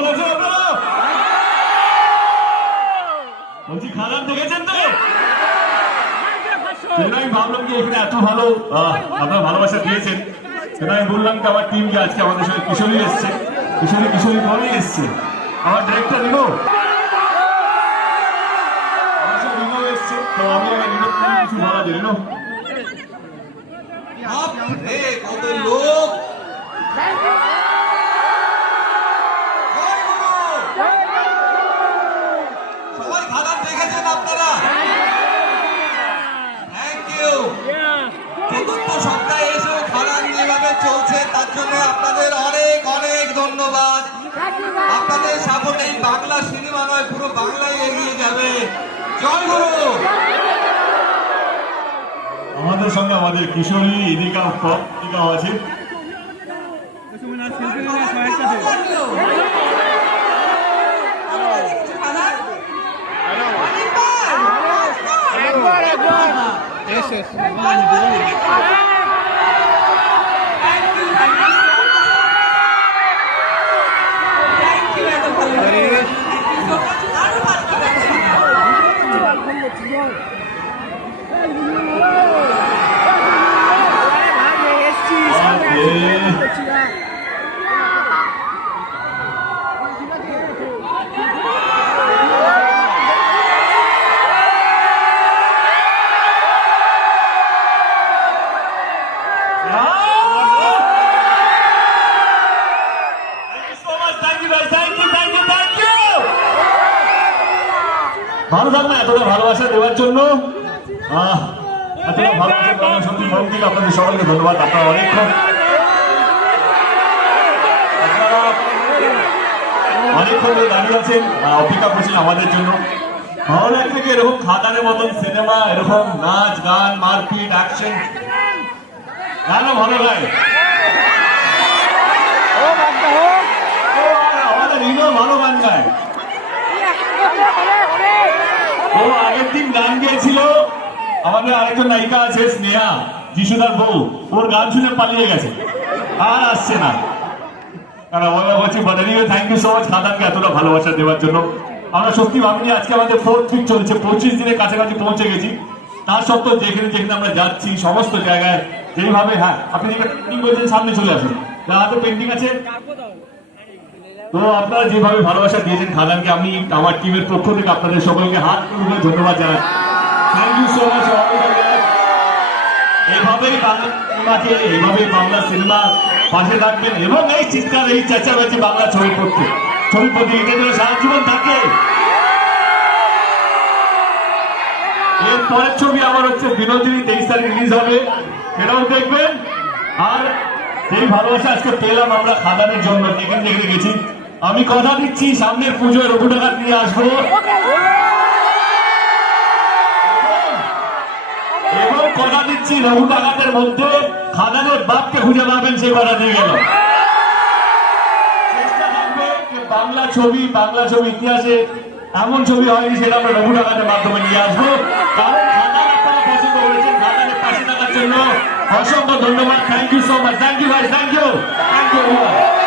কেমন আছেন বলছি খারাপ দেখেছেন তো? আমি ভাবলাম যে এখানে এত ভালো আপনার ভালোবাসা দিয়েছেন। সেটা আমি বললাম যে আমার টিমকে আজকে আমাদের সঙ্গে কিশোরী এসছে। কিশোরী কিশোরী বলে এসছে। আমার ডিরেক্টর নিব কত লোক। চলছে তার জন্য আপনাদের অনেক অনেক ধন্যবাদ। আপনাদের সাপোর্টে এই বাংলা সিনেমা নয় পুরো বাংলায় এগিয়ে যাবে। জয় গুরু! আমাদের সঙ্গে আমাদের কিশোরী ইদিকা ইদিকাও আছে। Whoa. ভালো থাকবেন এতটা ভালোবাসা দেওয়ার জন্য। এতটা ভালোবাসা দেওয়ার সত্যি মন থেকে আপনাদের সকলকে ধন্যবাদ। আপনারা অনেকক্ষণ অনেকক্ষণ ধরে দাঁড়িয়ে আছেন অপেক্ষা করছেন আমাদের জন্য। লাগে থেকে এরকম খাদানের মতন সিনেমা এরকম নাচ গান মারপিট অ্যাকশন গানও ভালো লাগে? আমাদের আরেকজন নায়িকা আছে, স্নেহা, যিশুদার বউ। ওর গান শুনে পালিয়ে গেছে। আর আসছে না। থ্যাংক ইউ খাদানকে এতটা ভালোবাসা দেওয়ার জন্য। আমরা সত্যি ভাবিনি, আজকে আমাদের চলছে, পঁচিশ দিনের কাছাকাছি পৌঁছে গেছি। সত্ত্বেও যেখানে যেখানে আমরা যাচ্ছি, সমস্ত জায়গায়, যেইভাবে হ্যাঁ আপনি সামনে চলে আসুন। পেন্টিং আছে। আপনারা যেভাবে ভালোবাসা দিয়েছেন খাদানকে, আমি, আমার টিমের পক্ষ থেকে আপনাদের সকলকে হাত ধন্যবাদ জানাই। এর পরের ছবি আমার হচ্ছে বিনোদিনী তেইশ তারিখ হবে। সেটাও দেখবেন। আর এই ভালোবাসা পেলাম আমরা খাদানের জন্য। যেখানে যেখানে গেছি আমি কথা দিচ্ছি, সামনের পুজোয় রঘু টাকা নিয়ে আসব এবং কথা দিচ্ছি রঘু টাকাতের মধ্যে খাদানের বাপকে খুঁজে পাবেন সেই কথা দিয়ে গেল। বাংলা ছবি বাংলা ছবি ইতিহাসে এমন ছবি হয়নি সেটা আমরা টাকাতের মাধ্যমে নিয়ে আসব। অসংখ্য ধন্যবাদ। Thank you so much thank you ভাই। Thank you thank you